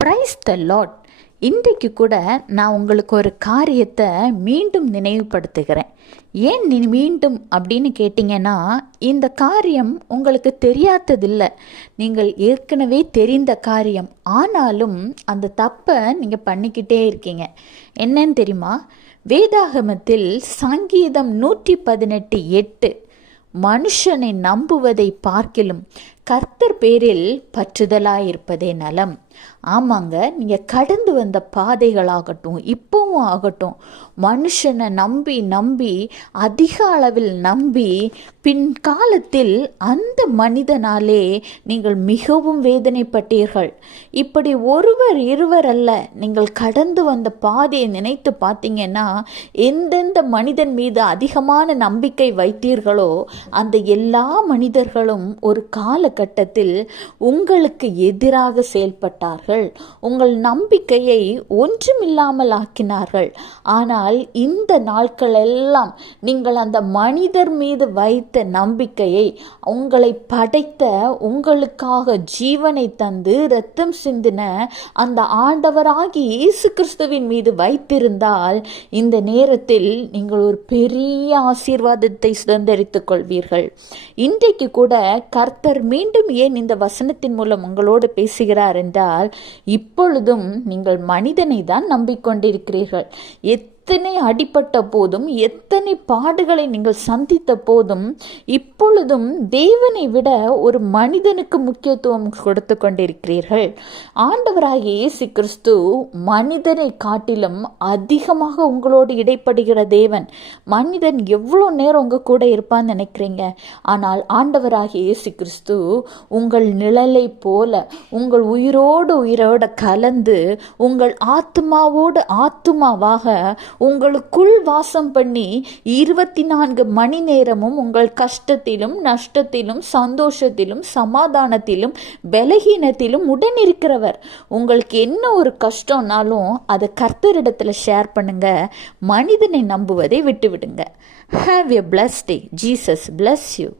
Praise the Lord. இன்றைக்கு கூட நான் உங்களுக்கு ஒரு காரியத்தை மீண்டும் நினைவுபடுத்துகிறேன். ஏன் நீ மீண்டும் அப்படின்னு கேட்டிங்கன்னா, இந்த காரியம் உங்களுக்கு தெரியாததில்லை, நீங்கள் ஏற்கனவே தெரிந்த காரியம். ஆனாலும் அந்த தப்பை நீங்கள் பண்ணிக்கிட்டே இருக்கீங்க. என்னன்னு தெரியுமா? வேதாகமத்தில் சங்கீதம் 118:8, மனுஷனை நம்புவதை பார்க்கிலும் கர்த்தர் பேரில் பற்றுதலாயிருப்பதே நலம். ஆமாங்க, நீங்கள் கடந்து வந்த பாதைகளாகட்டும், இப்போவும் ஆகட்டும், மனுஷனை நம்பி நம்பி அதிக அளவில் நம்பி பின்காலத்தில் அந்த மனிதனாலே நீங்கள் மிகவும் வேதனைப்பட்டீர்கள். இப்படி ஒருவர் இருவர் அல்ல, நீங்கள் கடந்து வந்த பாதையை நினைத்து பார்த்தீங்கன்னா, எந்தெந்த மனிதன் மீது அதிகமான நம்பிக்கை வைத்தீர்களோ அந்த எல்லா மனிதர்களும் ஒரு காலகட்டத்தில் உங்களுக்கு எதிராக செயல்பட்டார்கள். உங்கள் நம்பிக்கையை ஒன்றுமில்லாமல் ஆக்கினார்கள். ஆனால் இந்த நாட்கள் எல்லாம் நீங்கள் அந்த மனிதர் மீது வைத்த நம்பிக்கையை, உங்களை படைத்த, உங்களுக்காக ஜீவனை தந்து இரத்தம் சிந்தின அந்த ஆண்டவராகி இயேசு கிறிஸ்துவின் மீது வைத்திருந்தால் இந்த நேரத்தில் நீங்கள் ஒரு பெரிய ஆசீர்வாதத்தை சுதந்தரித்துக் கொள்வீர்கள். இன்றைக்கு கூட கர்த்தர் மீண்டும் ஏன் இந்த வசனத்தின் மூலம் உங்களோடு பேசுகிறார் என்றால், இப்பொழுதும் நீங்கள் மனிதனை தான் நம்பிக்கொண்டிருக்கிறீர்கள். எத்தனை அடிபட்ட போதும், எத்தனை பாடுகளை நீங்கள் சந்தித்த போதும், இப்பொழுதும் தேவனை விட ஒரு மனிதனுக்கு முக்கியத்துவம் கொடுத்து கொண்டிருக்கிறீர்கள். ஆண்டவராகிய இயேசு கிறிஸ்து மனிதனை காட்டிலும் அதிகமாக உங்களோடு இடைப்படுகிற தேவன். மனிதன் எவ்வளோ நேரம் உங்கள் கூட இருப்பான்னு நினைக்கிறீங்க? ஆனால் ஆண்டவராகிய இயேசு கிறிஸ்து உங்கள் நிழலை போல உங்கள் உயிரோடு கலந்து உங்கள் ஆத்மாவோடு ஆத்மாவாக உங்களுக்குள் வாசம் பண்ணி 24 மணி நேரமும் உங்கள் கஷ்டத்திலும் நஷ்டத்திலும் சந்தோஷத்திலும் சமாதானத்திலும் பலகீனத்திலும் உடன் இருக்கிறவர். உங்களுக்கு என்ன ஒரு கஷ்டம்னாலும் அதை கர்த்தரிடத்தில் ஷேர் பண்ணுங்க. மனிதனை நம்புவதை விட்டுவிடுங்க. Have a blessed day. Jesus bless you.